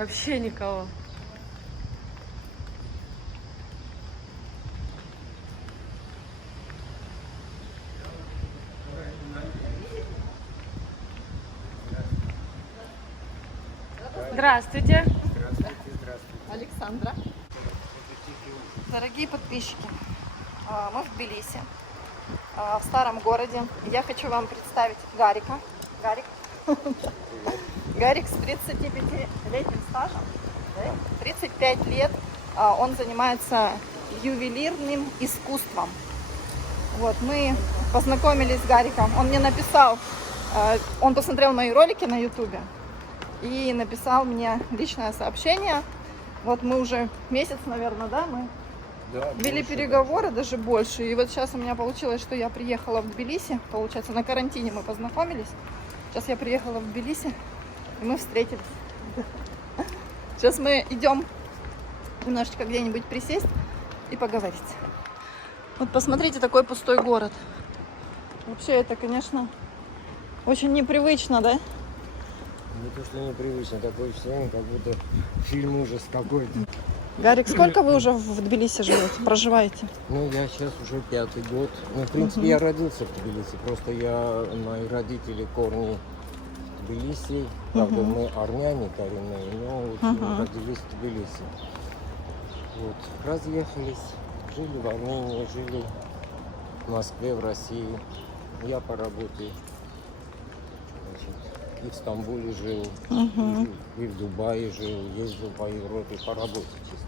Вообще никого. Здравствуйте. Здравствуйте, здравствуйте. Александра. Дорогие подписчики, мы в Тбилиси, в старом городе. Я хочу вам представить Гарика. Гарик с 35-летним стажем, 35 лет он занимается ювелирным искусством. Вот, мы познакомились с Гариком, он мне написал, он посмотрел мои ролики на ютубе и написал мне личное сообщение. Вот мы уже месяц, наверное, да, мы вели переговоры, даже больше. И вот сейчас у меня получилось, что я приехала в Тбилиси, получается, на карантине мы познакомились. Сейчас я приехала в Тбилиси, и мы встретились. Сейчас мы идем немножечко где-нибудь присесть и поговорить. Вот посмотрите, такой пустой город. Вообще это, конечно, очень непривычно, да? Не то, что непривычно, такое впечатление, как будто фильм ужас какой-то. Гарик, сколько вы уже в Тбилиси живете, проживаете? Ну, я сейчас уже 5-й год. Ну, в принципе, я родился в Тбилиси, просто мои родители корни в Тбилиси. Правда, мы армяне коренные, но в общем, родились в Тбилиси. Вот, разъехались, жили в Армении, жили в Москве, в России. Я по работе, значит, и в Стамбуле жил, и в Дубае жил, ездил по Европе по работе чисто.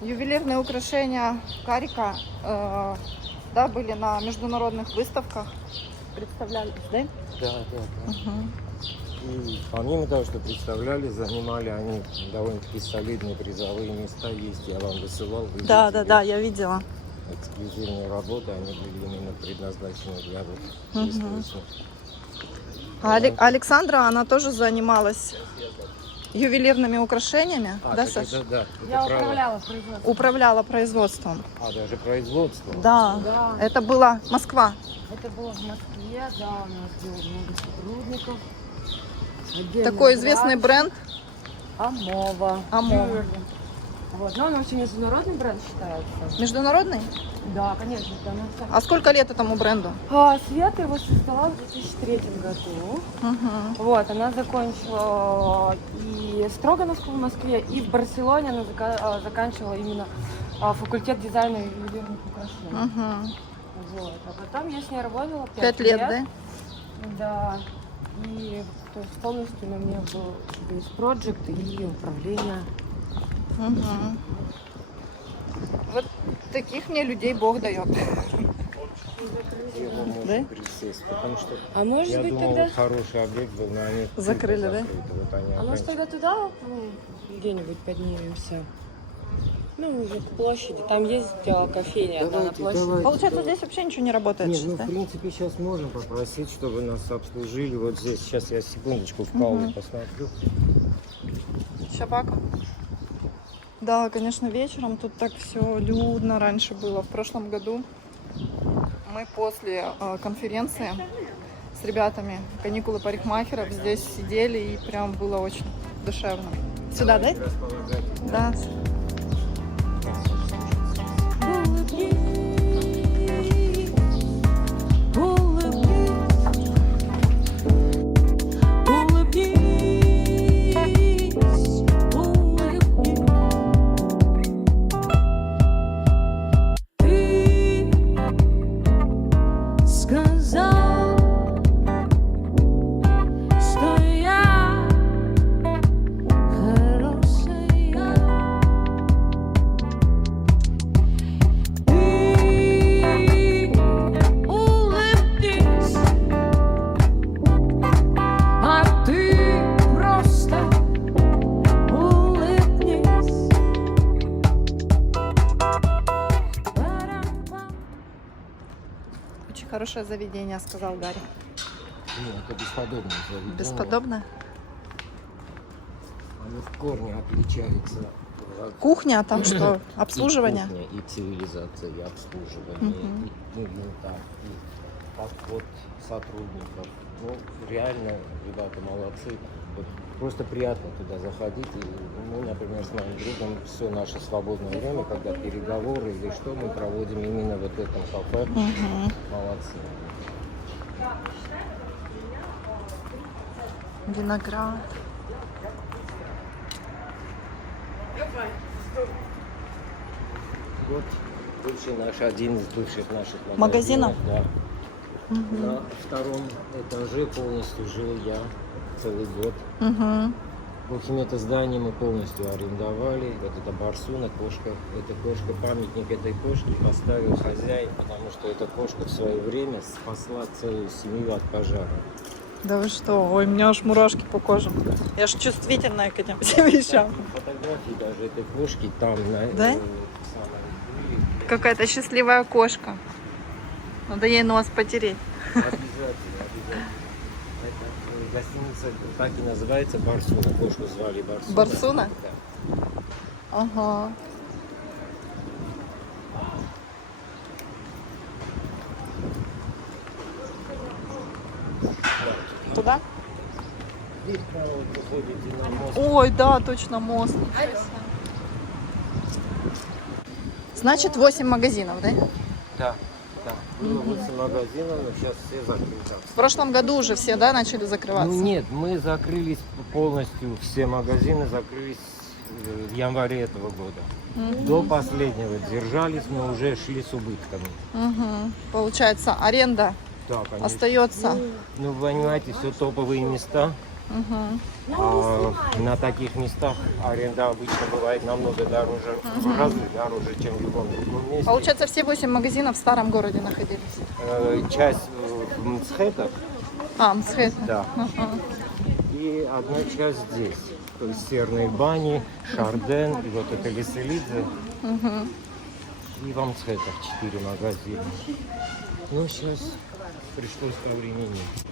Ювелирные украшения Гарика, да, были на международных выставках, представлялись, да? Да. И помимо того, что представляли, занимали они довольно-таки солидные призовые места есть. Я вам высылал. Да, я видела. Эксклюзивные работы, они были именно предназначены для выставочных. А Александра, она тоже занималась ювелирными украшениями, да, Саша? Да, Я это право. управляла производством. Управляла производством. Даже производство. Да, это была Москва. Это было в Москве, да, у нас было много сотрудников. Отдельный Такой известный бренд. Амова. Амова. Вот, но он вообще международный бренд считается. Международный? Да, конечно, потому что... А сколько лет этому бренду? Света его создала в 2003 году. Вот, она закончила и Строгановскую в Москве, и в Барселоне она заканчивала именно факультет дизайна и ювелирных украшений. Вот. А потом я с ней работала 5 лет, да? Да. И то есть полностью на мне был весь проект и управление. Вот таких мне людей Бог дает. Да? Присесть, потому что А может я быть думал, тогда... хороший объект был, но они Закрыли, да? Вот они А может тогда туда где-нибудь поднимемся? Ну, уже к площади. Там есть кофейня одна на площади. давайте. Получается, здесь вообще ничего не работает? Нет, сейчас, ну да? в принципе сейчас можно попросить, чтобы нас обслужили. Вот здесь сейчас я секундочку в калу посмотрю. Собака. Да, конечно, вечером тут так все людно раньше было. В прошлом году мы после конференции с ребятами каникулы парикмахеров здесь сидели и прям было очень душевно. Сюда, да? Да. Хорошее заведение, сказал Гарри. Нет, это бесподобное заведение. Бесподобное? Оно в корне отличается. Кухня, там что? Обслуживание? И кухня, и цивилизация, и обслуживание, и инвентарь, подход сотрудников. Ну, реально, ребята молодцы. Вот просто приятно туда заходить. И мы, например, с моим другом все наше свободное время, когда переговоры или что, мы проводим именно вот в этом кафе. Молодцы. Виноград. Вот бывший наш, один из бывших наших Магазинов? Да. На втором этаже полностью жил я целый год. В общем, это здание мы полностью арендовали. Вот это Барсуна, кошка. Эта кошка, памятник этой кошки поставил хозяин, потому что эта кошка в свое время спасла целую семью от пожара. Да вы что? Ой, у меня аж мурашки по коже. Я ж чувствительная к этим всем вещам. Фотографии даже этой кошки там на Да? самой Какая-то счастливая кошка. Надо ей нос потереть. Обязательно, обязательно. Это гостиница так и называется Барсуна. Кошку звали Барсуна. Барсуна? Да. Ага. Туда? Здесь право выходите на мост. Ой, да, точно мост. Значит, 8 магазинов, да? Да, да. Было 8 магазинов, но сейчас все закрыты. В прошлом году уже все, да, начали закрываться? Ну нет, мы закрылись полностью, все магазины закрылись в январе этого года. До последнего держались, мы уже шли с убытками. Получается, аренда Да, конечно. остается. Ну, вы понимаете, все топовые места. На таких местах аренда обычно бывает намного дороже, в разы дороже, чем в любом другом месте. Получается, все 8 магазинов в старом городе находились. Часть в Мцхетах, А, Мцхет. да, и одна часть здесь. То есть Серные бани, Шарден, и вот это Леселидзе. И в Мцхетах 4 магазина. Ну, сейчас пришлось повременить.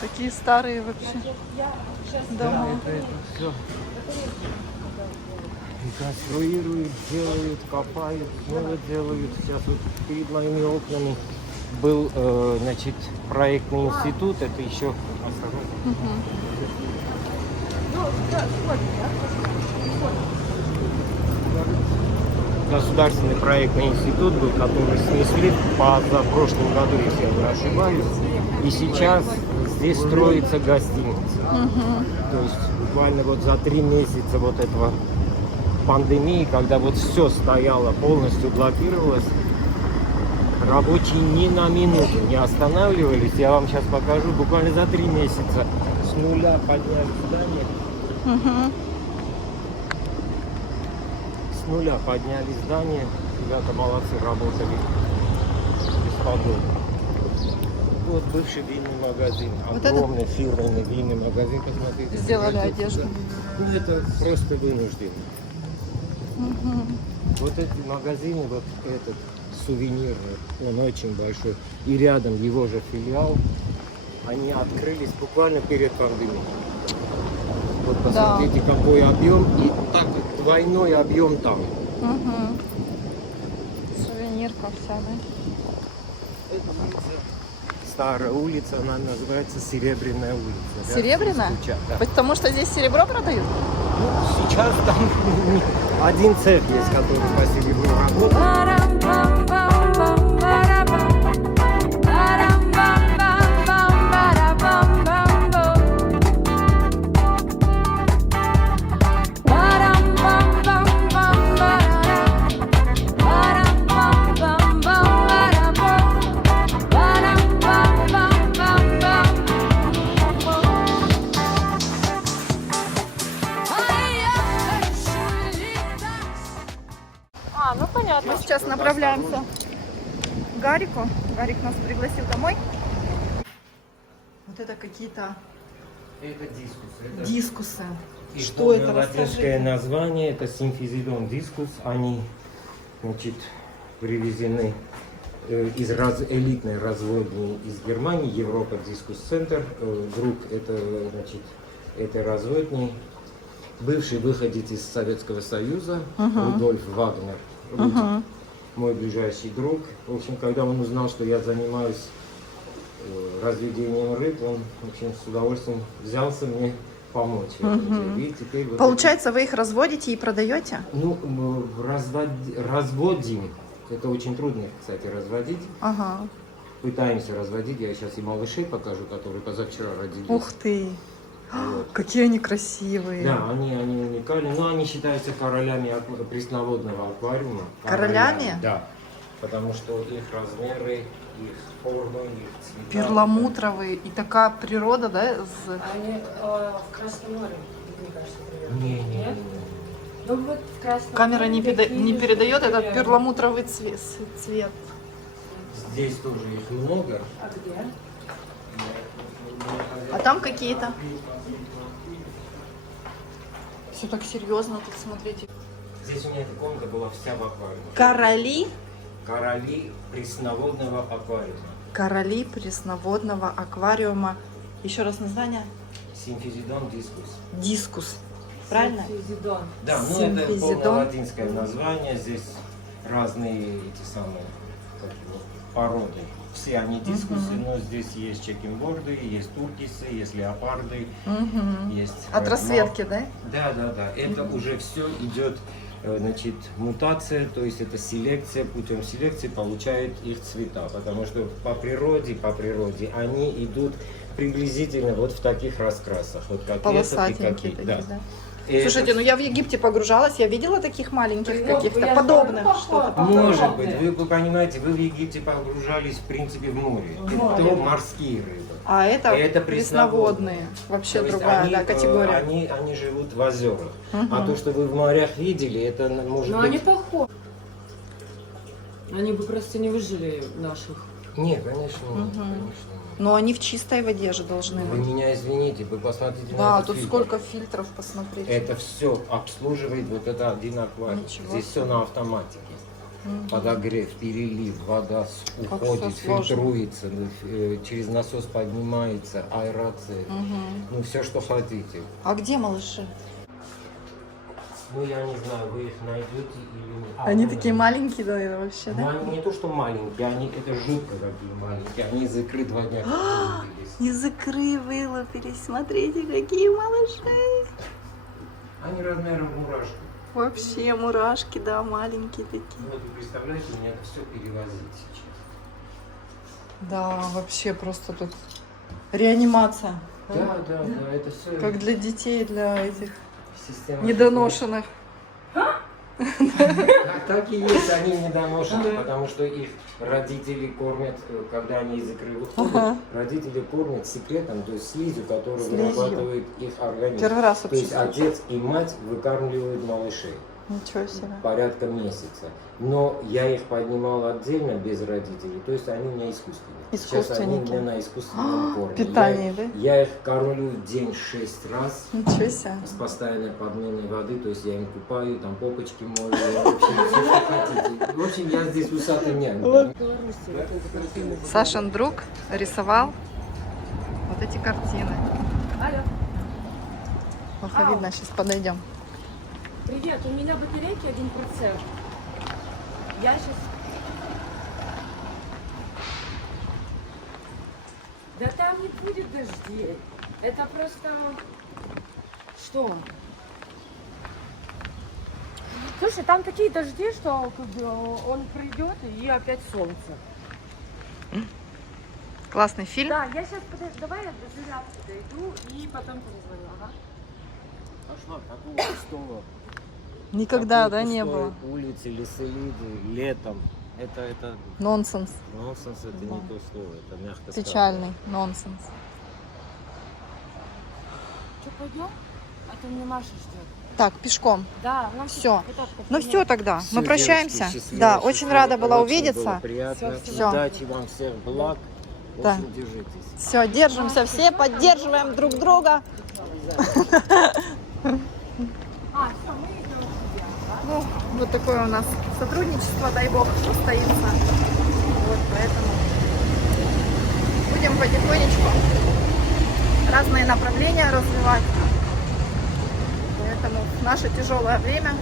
Такие старые вообще дома. Это все конструируют, делают, копают, снова делают. Сейчас вот перед моими окнами был, значит, проектный институт. Это еще государственный проектный институт был, который снесли позапрошлом году, если я не ошибаюсь. И сейчас здесь строится гостиница. То есть буквально вот за 3 месяца вот этого пандемии, когда вот все стояло, полностью блокировалось, рабочие ни на минуту не останавливались. Я вам сейчас покажу, буквально за 3 месяца с нуля подняли здание. С нуля подняли здание. Ребята молодцы, работали бесподобно. Вот бывший винный магазин, Вот огромный фирменный винный магазин, посмотрите. Сделали одежду. Ну это просто вынужденно. Вот эти магазины, вот этот сувенирный, он очень большой. И рядом его же филиал, они открылись буквально перед пандемией. Вот посмотрите, какой объем, и так двойной объем там. Сувенирка вся, да? Это улица, старая улица, она называется Серебряная улица. да, Серебряная? Стучат, да. Потому что здесь серебро продают? Ну, сейчас там один цех есть, который по серебру работает. Ну понятно. Мы сейчас направляемся к Гарику. Гарик нас пригласил домой. Вот это какие-то Это дискус. Это дискусы. их Что это? латинское Расскажи. название, это симфизилион дискус. Они, значит, привезены элитной разводни из Германии, Европа Дискус Центр. Друг этой разводни, бывший выходец из Советского Союза, Рудольф Вагнер, Руди, мой ближайший друг. В общем, когда он узнал, что я занимаюсь разведением рыб, он, в общем, с удовольствием взялся мне помочь в этом деле. И теперь вот Получается, вы их разводите и продаете? ну, разводим. Это очень трудно, кстати, разводить. Ага. Пытаемся разводить. Я сейчас и малышей покажу, которые позавчера родились. Ух ты! Вот. Какие они красивые! Да, они уникальны, но они считаются королями пресноводного аквариума. Королями? Да, потому что их размеры, их формы, их цвета. Перламутровые. И такая природа, да? Они в Красном море, мне кажется, примерно. Не. Нет? Ну вот в Красном Камера не, море такие не же передает этот примерно. перламутровый цвет. Здесь тоже их много. А где? А там какие-то. Все так серьезно тут, смотрите. Здесь у меня эта комната была вся в аквариуме. Короли. Короли пресноводного аквариума. Короли пресноводного аквариума. Еще раз название. Симфизидон дискус. Дискус. Правильно? Симфизидон. Да, ну это Симфизидон. полное латинское название. Здесь разные эти самые как его, породы. Все они дискусы, но здесь есть чекинборды, есть туркисы, есть леопарды, есть... От расцветки, да? Да. Это уже все идет, значит, мутация, то есть это селекция, путем селекции получают их цвета, потому что по природе они идут приблизительно вот в таких раскрасах, вот как Полосатенькие этот и такие, какие. да. Это Слушайте, ну я в Египте погружалась, я видела таких маленьких Ну, каких-то я подобных. знаю, Что-то похоже. Может быть, вы понимаете, вы в Египте погружались в принципе в море. море. Это морские рыбы. А это, Это пресноводные. Вообще То есть другая они, категория. Они живут в озерах. А то, что вы в морях видели, это может Но быть... они похожи. Они бы просто не выжили наших. Нет, конечно, нет, конечно нет. Но они в чистой воде же должны Вы быть. меня извините, вы посмотрите на Да, этот тут фильтр. сколько фильтров посмотреть. Это все обслуживает вот это один аквариум. Ничего Здесь все на автоматике. Подогрев, перелив, вода Как уходит, всё сложно. фильтруется, через насос поднимается, аэрация. Ну, все, что хотите. А где малыши? Ну, я не знаю, вы их найдете или нет. Они такие маленькие, да, это вообще, Ну, да? они не то, что маленькие, они это жутко какие маленькие. Они из икры 2 дня как вылупились. Из икры вылупились. Смотрите, какие малыши. Они размером мурашки. Вообще мурашки, да, маленькие такие. Вот вы представляете, мне это все перевозить сейчас. Да, вообще просто тут реанимация. Да, это все Как для детей, для этих система. недоношенных. Так и есть, они недоношенные, потому что их родители кормят, когда они из икры выходят, родители кормят секретом, то есть слизью, которую Слизью. вырабатывает их организм. Первый раз То вообще есть слышу. отец и мать выкармливают малышей Ничего себе. порядка месяца. Но я их поднимал отдельно, без родителей, то есть они у меня искусственные. Сейчас они у Искусственники. меня на искусственном корме. Питание, да? Я их кормлю в день 6 раз. Ничего себе. С постоянной подменой воды, то есть я им купаю, там попочки мою, в общем, все, что хотите. В общем, я здесь усатый нянь. Сашин друг рисовал вот эти картины. Алло. Плохо видно, сейчас подойдем. Привет, у меня батарейки 1%. Я сейчас... Да там не будет дождей. Это просто... Что? Слушай, там такие дожди, что как бы, он придет и опять солнце. Классный фильм. Да, я сейчас подожди, давай я до зарядки дойду и потом перезвоню. Ага. Пошла, такого пустого. Никогда, такой да, не пустой было. Улицы, леса, летом. Это Нонсенс. нонсенс, это не то слово, это мягко сказано. Печальный нонсенс. Что, пойдем? А то мне Маша ждет. Так, пешком. Да, нам Всё. сейчас Ну все тогда, Всё, мы прощаемся. девочки, счастливо, Да, счастливо. очень рада была Очень увидеться. было приятно. Всё. Удачи вам всех, благ. В Да. общем, держитесь. Все, держимся все, поддерживаем друг друга. Ну, вот такое у нас сотрудничество, дай бог, состоится. Вот Вот, поэтому будем потихонечку разные направления развивать. Поэтому в наше тяжелое время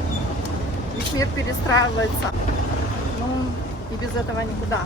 весь мир перестраивается. Ну, и без этого никуда.